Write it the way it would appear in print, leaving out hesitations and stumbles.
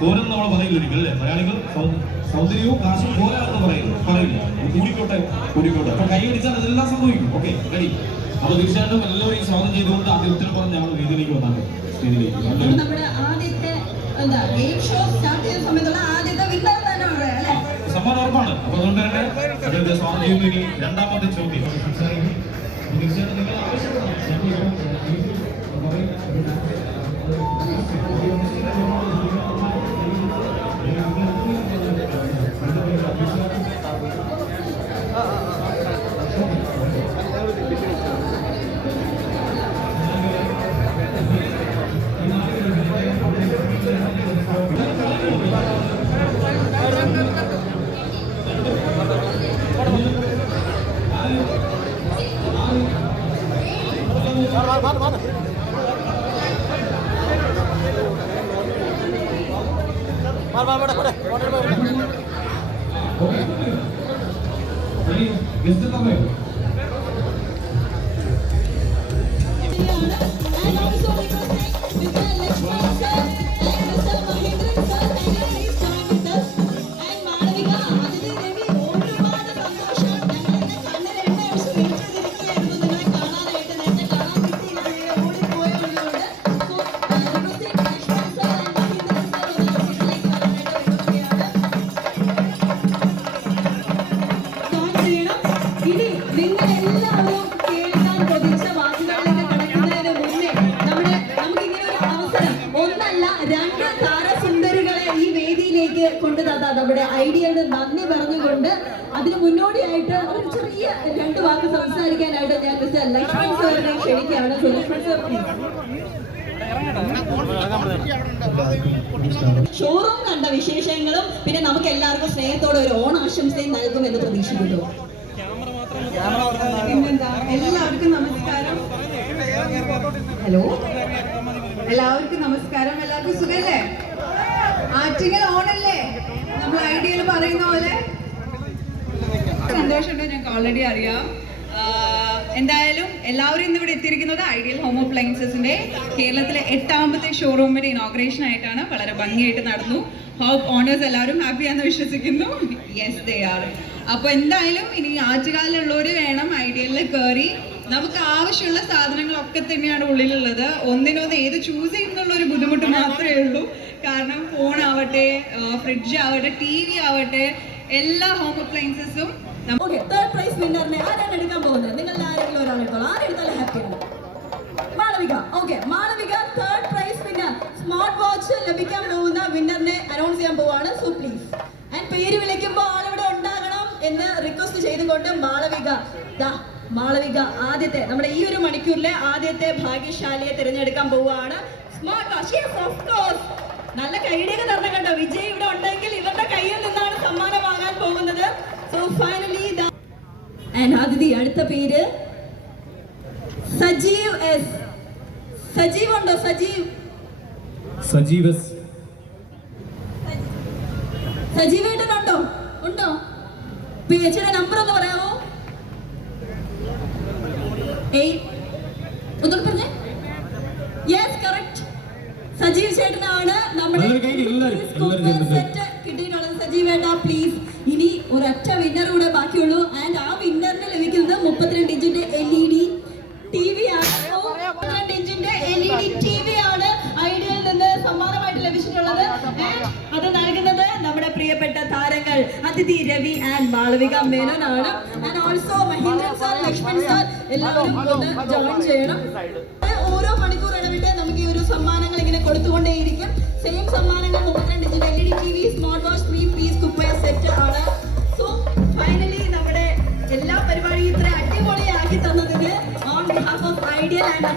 പോരെന്ന് നമ്മൾ പറയില്ലൊരിക്കൽ അല്ലേ? മലയാളികൾ സൗന്ദര്യവും കാശും പോരാ എന്ന് പറയില്ല. കൂടിക്കോട്ടെ. അപ്പൊ കൈ അടിച്ചാൽ അതെല്ലാം സംഭവിക്കും. Okay, ready. അപ്പൊ തീർച്ചയായിട്ടും എല്ലാവരെയും സ്വാഗതം ചെയ്തുകൊണ്ട് ആദ്യം ഉത്തരം പറഞ്ഞ് ഞങ്ങൾ വേദിയിലേക്ക് വന്നാണ് സ്റ്റേജിലേക്ക്. നമ്മുടെ ആദ്യത്തെ ഗെയിം ഷോ സ്റ്റാർട്ട് ചെയ്യുന്ന സമയത്തുള്ള ആദ്യത്തെ വിന്നർ തന്നെ അല്ലേ? സമ്മാനം ഉറപ്പാണ്. അപ്പൊ അതുകൊണ്ട് തന്നെ അദ്ദേഹത്തെ സ്വാഗതം ചെയ്യുന്നതിൽ രണ്ടാമത്തെ ചോദ്യം തീർച്ചയായിട്ടും നിങ്ങൾ ആവശ്യപ്പെടണം. കൊണ്ടുതന്ന നമ്മുടെ ഐഡിയയുടെ നന്ദി പറഞ്ഞുകൊണ്ട് അതിന് മുന്നോടിയായിട്ട് ഒരു ചെറിയ രണ്ട് വാക്ക് സംസാരിക്കാനായിട്ട് ഞാൻ മിസ്റ്റർ ലക്ഷ്മൺ സാറിനെ ക്ഷണിക്കുകയാണ്. ലക്ഷ്മൺ സാർ ഷോറൂം കണ്ട വിശേഷങ്ങളും പിന്നെ നമുക്ക് എല്ലാവർക്കും സ്നേഹത്തോടെ ഒരു ഓണാശംസയും നൽകുമെന്ന് പ്രതീക്ഷിക്കുന്നു. എല്ലാവർക്കും നമസ്കാരം. ഹലോ, എല്ലാവർക്കും നമസ്കാരം. എല്ലാവർക്കും സുഖല്ലേ? ആറ്റിങ്ങൽ ഓണല്ലേ? നമ്മൾ ഐഡിയയിൽ പറയുന്ന പോലെ സന്തോഷമുണ്ട്. ഞങ്ങൾക്ക് ഓൾറെഡി അറിയാം. എന്തായാലും എല്ലാവരും ഇന്ന് ഇവിടെ എത്തിയിരിക്കുന്നത് ഐഡിയൽ ഹോം അപ്ലയൻസസിന്റെ കേരളത്തിലെ 8ാമത്തെ ഷോറൂമിന്റെ ഇനോഗ്രേഷൻ ആയിട്ടാണ്. വളരെ ഭംഗിയായിട്ട് നടന്നു. ഹോപ്പ് ഓണേഴ്സ് എല്ലാവരും ഹാപ്പിയാണെന്ന് വിശ്വസിക്കുന്നു. Yes, they are. അപ്പൊ എന്തായാലും ഇനി ആറ്റുകാലുള്ളവര് വേണം ഐഡിയലിൽ കയറി. നമുക്ക് ആവശ്യമുള്ള സാധനങ്ങളൊക്കെ തന്നെയാണ് ഉള്ളിലുള്ളത്. ഒന്നിനൊന്ന് ഏത് ചൂസ് ചെയ്യുന്നുള്ള ഒരു ബുദ്ധിമുട്ട് മാത്രമേ ഉള്ളൂ. കാരണം ഫോൺ ആവട്ടെ, ഫ്രിഡ്ജ് ആവട്ടെ, TV ആവട്ടെ, എല്ലാ ഹോം അപ്ലയൻസസും. തേർഡ് പ്രൈസ് വിന്നറിനെ ആരാണ് എടുക്കാൻ പോകുന്നത്? നിങ്ങൾ ആരെങ്കിലും ഒരാൾ എടുത്തോളൂ. ആരെടുത്താലും ഹാപ്പിയാണ്. Malavika. Okay, Malavika third prize winner. Smart watch ലഭിക്കാൻ പോകുന്ന വിന്നറിനെ അനൗൺസ് ചെയ്യാൻ പോവാണ്. സോ പ്ലീസ് ആൻഡ് പേര് വിളിക്കുമ്പോൾ ആളിവിടെ ഉണ്ടാകണം എന്ന് റിക്വസ്റ്റ് ചെയ്തുകൊണ്ട് മാളവിക ആദ്യത്തെ നമ്മുടെ ഈ ഒരു മണിക്കൂറിലെ ആദ്യത്തെ ഭാഗ്യശാലിയെ തിരഞ്ഞെടുക്കാൻ പോവുകയാണ്. Smart watch. Yes, of course. നല്ല കൈഡിയൊക്കെ തരണം കേട്ടോ. വിജയ് ഇവിടെ ഉണ്ടെങ്കിൽ ഇവരുടെ കയ്യിൽ നിന്നാണ് സമ്മാനം വാങ്ങാൻ പോകുന്നത്. സോ ഫൈനലി അതിഥി അടുത്ത പേര് സജീവ് എസ്. സജീവ് ഉണ്ടോ? സജീവ് ഏട്ടനുണ്ടോ? ഉണ്ടോ? പേച്ചിയുടെ നമ്പർ ഒന്ന് പറയാമോ? ഒന്നും പറഞ്ഞേ. Yes, correct. സജീവ് ചേട്ടനാണ് നമ്മുടെ സെറ്റ് കിട്ടിയിട്ടുള്ളത്. സജീവ് ഏട്ടാ പ്ലീസ്. ഇനി ഒരൊറ്റ വിന്നർ കൂടെ ബാക്കിയുള്ളൂ. ആൻഡ് ആ വിന്നറിന് ലഭിക്കുന്നത് 32 ഇഞ്ചിന്റെ LED TV ആണ്. 32 ഇഞ്ചിന്റെ LED TV ആണ് ഐഡിയയിൽ നിന്ന് സമ്മാനമായിട്ട് ലഭിച്ചിട്ടുള്ളത്. അത് നൽകുന്നത് നമ്മുടെ പ്രിയപ്പെട്ട താരങ്ങൾ അതിഥി രവി ആൻഡ് മാളവിക മേനോൻ ആണ്. And also Mahendran sir, Lakshman sir എല്ലാവരും ഒന്ന് ജോയിൻ ചെയ്യണം. ഓരോ മണിക്കൂർ ഇടവിട്ട് നമുക്ക് ഈ ഒരു സമ്മാനങ്ങൾ ഇങ്ങനെ കൊടുത്തുകൊണ്ടേയിരിക്കും. സെയിം സമ്മാനങ്ങൾ